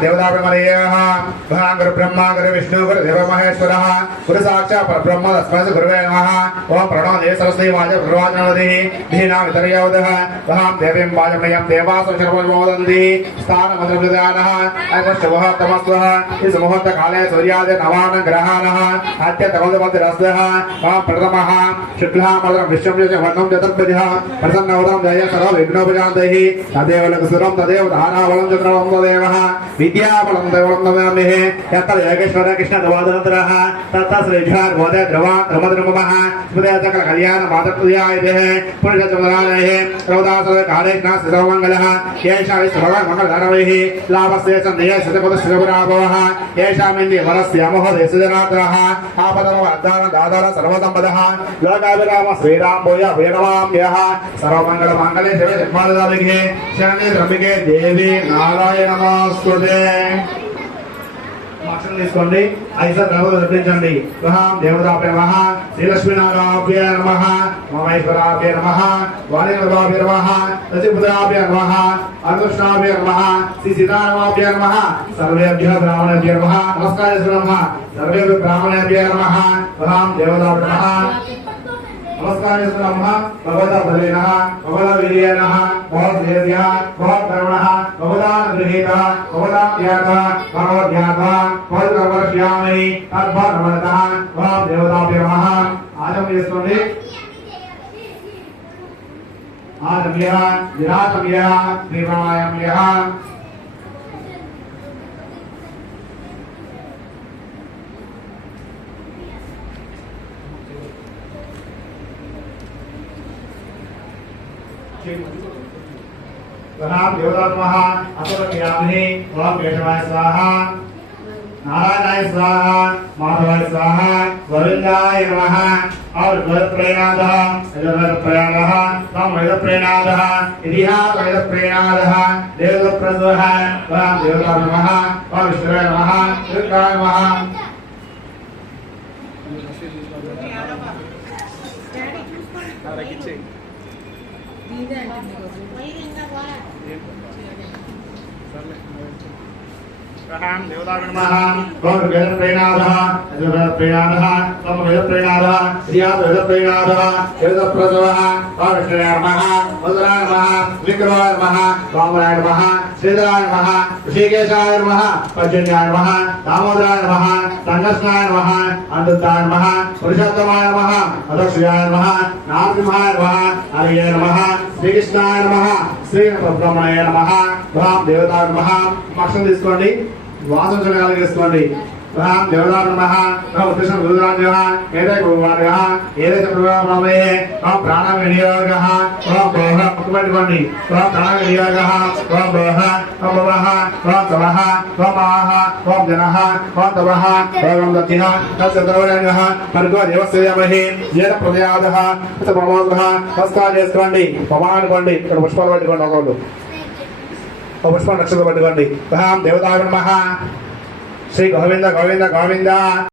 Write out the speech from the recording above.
देवता गुरु ब्रह्मा गुरु विष्णु गुरु देव महेश्वर गुरु साक्षात् परब्रह्म तस्मै गुरुवे नमः। ओम प्रणव देव सरस्वती वाच गुरुवाचनवती धीना वितरयोदः वहां देवीं वाचमयं देवासो शर्वोदन्ति स्थानमद्रविदानः अगस्टवः तमस्वः इस मुहूर्त काले सूर्यादि नवान ग्रहाणः अद्य तमोदमतिरस्तः वहां प्रथमः शुक्लः मधुरं विश्वं वर्णं चतुर्भुजः प्रसन्नवदं जय सर्व विघ्नोपशान्तैः तदेव लघुसुरं तदेव धारावलं चन्द्रवं तदेवः विद्याबलं देवं नमामि। यत्र योगेश्वर कृष्ण द्वादशतरः तत्र श्रीध्यान गोदे द्रवा द्रमद्रमः स्मृते सकल कल्याण मातृयायते पुरुषचन्द्रालये रौदासर कालेष्णा श्रीमङ्गलः येषा विश्वभगवान् मङ्गलधरवैः लाभस्य सन्देह सिद्धपदश्रीपुराभवः येषामिन्दि वरस्य महोदय सुजनात्रः आपदमवद्दान दादार सर्वसम्पदः लोकाभिराम श्रीराम भूय भूयनमाम्यः सर्वमङ्गलमाङ्गल्ये शिवे जन्मादिके शरण्ये त्र्यम्बके देवी नारायण नमोस्तुते। అక్షరం తీసుకోండి ఐసా గణపతి నడిపించండి వహాం దేవతాభ్య నమః శ్రీలక్ష్మీనారాయణాభ్య నమః మహేశ్వరాభ్య నమః వాణీనాథాభ్య నమః సచిపుత్రాభ్య నమః అనుష్ణాభ్య నమః శ్రీ సీతారామాభ్య నమః సర్వేభ్యో బ్రాహ్మణేభ్య నమః నమస్కారేశ్వర నమః సర్వేభ్యో బ్రాహ్మణేభ్య నమః వహాం దేవతాభ్య నమః नमस्कारेश्वर नमः भगवता बलेनः भगवता वीर्येणः भगवद्वेद्यः भगवद्कर्मणः भगवता गृहीतः भगवता ध्यातः भगवद्ध्यातः भगवद्कर्मश्यामि तद्भवनमनतः वहां देवताभ्यो नमः। आचमन చేసుకోండి आचम्यः विराचम्यः श्रीप्राणायाम्यः वहां देवतात्मः असुरक्रियामहि ओम केशवाय स्वाहा नारायणाय स्वाहा माधवाय स्वाहा गोविंदाय नमः। और वेदप्रेणादः यजुर्वेदप्रेणादः सामवेदप्रेणादः इतिहासवेदप्रेणादः देवदप्रसवः वहां देवताय नमः ओम विष्णुवे नमः रुद्राय नमः। वहां देवताभ्यो नमः ओम वेदप्रेणादः यजुर्वेदप्रेणादः सामवेदप्रेणादः इतिहासवेदप्रेणादः देवदप्रसवः ओम विष्णुवे नमः मधुराय नमः विक्रमाय नमः वामनाय नमः श्रीधराय नमः ऋषिकेशाय नमः पर्जन्याय नमः दामोदराय नमः संघर्षणाय नमः अनंताय नमः पुरुषोत्तमाय नमः अदक्षयाय नमः नारसिंहाय नमः हरये नमः श्रीकृष्णाय नमः श्रीब्रह्मणे नमः। वहां देवताय नमः अक्षరం తీసుకోండి వాసన చేసుకోండి वहां देवताय नमः ओम कृष्ण गुरुराजः एते गुरुवारः एते प्रभवे ओम प्राण विनियोगः ओम बोह मुक्तिपट्टिकोंడి ओम प्राण विनियोगः ओम बोह ओम भवः ओम तवः ओम आह ओम जनः ओम तवः ओम दत्तिः तत्सर्वजनः भर्गो देवस्य यमहि येन प्रदयादः तत्प्रमोदः నమస్కారం చేసుకోండి పవాన్ కొండి ఇక్కడ పుష్పాలు పట్టుకోండి ఒకళ్ళు ఒక పుష్పం నక్షత్రం పట్టుకోండి वहां देवताय नमः श्री गोविंद गोविंद गोविंद।